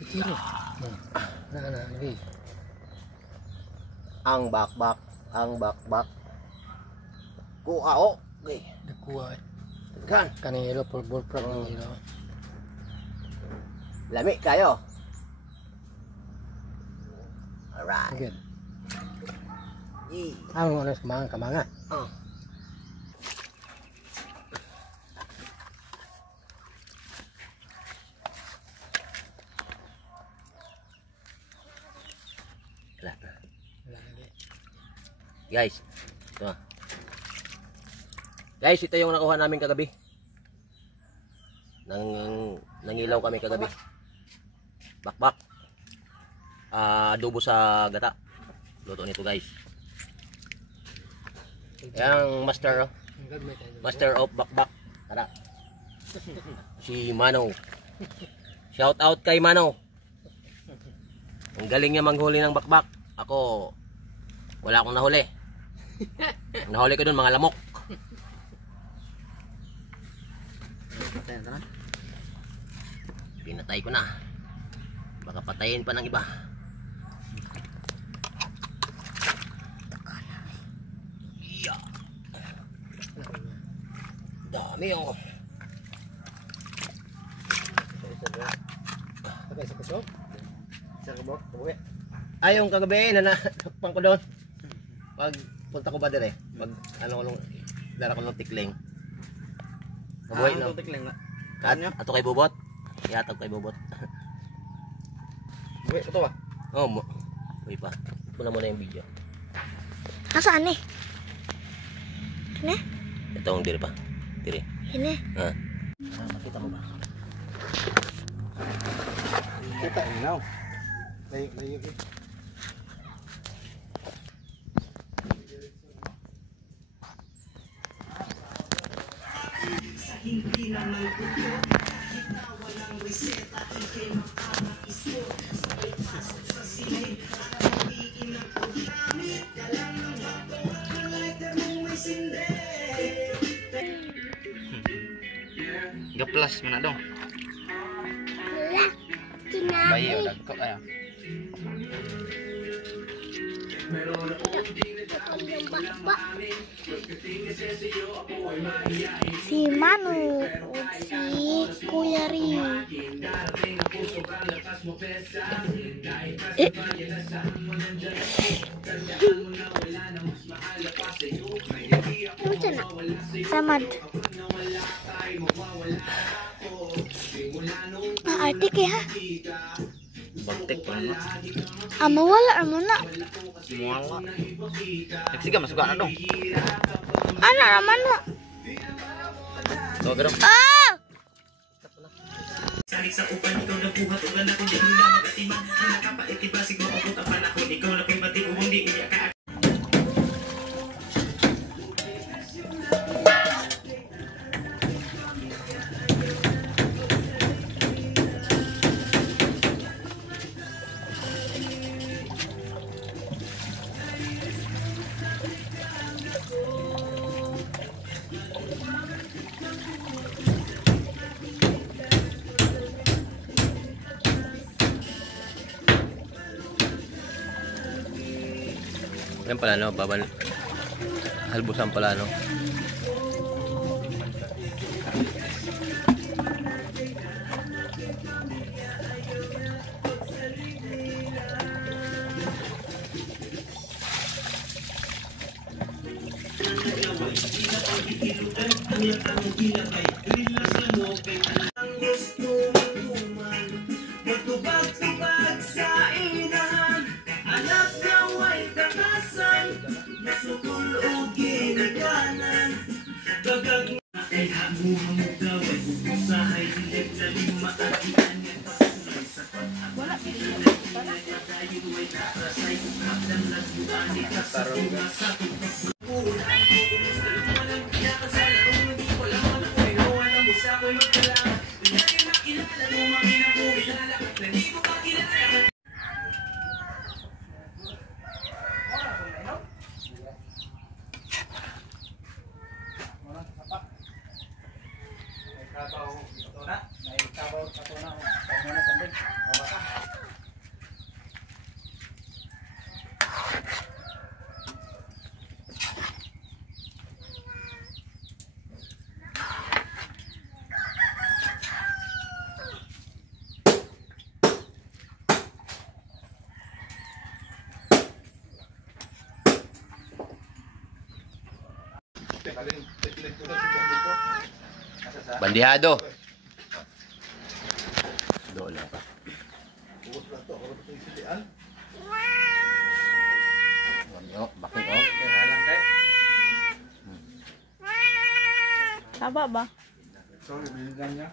Kecil. Nah, lagi. Ang bakbak. Kuao. Okay. Dekuat. Kan. Kanilo pulbol pro kanilo. Lami kayo. Alright. Good. Yee. Ang oras kamanga. Oh. Wala na. Guys, ito. Guys, ito yung nakuha namin kagabi. Nangilaw kami kagabi. Bakbak. Adobo sa gata. Luto nito, guys. Yang master, master of bakbak. Tara. Si Mano. Shout out kay Mano. Ang galing niya manghuli ng bakbak. Ako, wala akong nahuli. Ang nahuli ko dun, mga lamok. Pinatay ko na. Baka patayin pa ng iba. Yeah. Dami oh. Pakai sa kusog. Ay, yung kagabi, nanakpan ko doon. Pag punta ko ba dire? Pag ano ko lang, dala ko ng tikling. Mabuhay na. Tikling na. Ato kay Bubot. Ihatag kay Bubot. Buhay ito ba? Oo, buhay pa. Puna muna yung video. Nasaan eh? Ini? Ito ang dire pa. Dire. Ini? Makita mo ba? Kita inaw. Layo. Hindi naman puto, kita walang reseta, ikay makakaiso, sabay pasok sa silay, at pagbiin ng pagkamit, dalang ng bato at lighter mong may sinde. Gaplas mana dong? Wala. Kinabi. Bayi udah kok ayo. Si Manu, si Kuya Ri. Samad. Artik ya. Baktek pun. Mawala naman na. Muala. Sige masuk ka na dong. Ano naman na? So gerong. Sari sa upan, ikaw nabuhat, ulan ako di mo na magatiman, ang nakapait, iba siguro ako tapan ako, ikaw na pibati, hindi uya ka. Yan pala no, halbusan pala no. Magtubag-tubag sa inahan, anak gaway takasan, nasukul o ginaganan, bagag na ay hamu-hamu gaway, usahay hilig na lima at ianyan pasulay sa wala pagkayo ay nakrasay, hapdan laguan ni kasatulga sa tugpagpunan, kukulis na lumalang kinakasala, kung hindi ko lang malakoy, walang busa ko'y magkalaman, hindi na makilala, lumangin ako kilala, hindi ko makilala. Kabaw ito na. May kabaw ito na. Kaya na kambing. Bandihado. Doon lang pa. Oh, bakit oh? Taba ba? Sorry, biligan niya.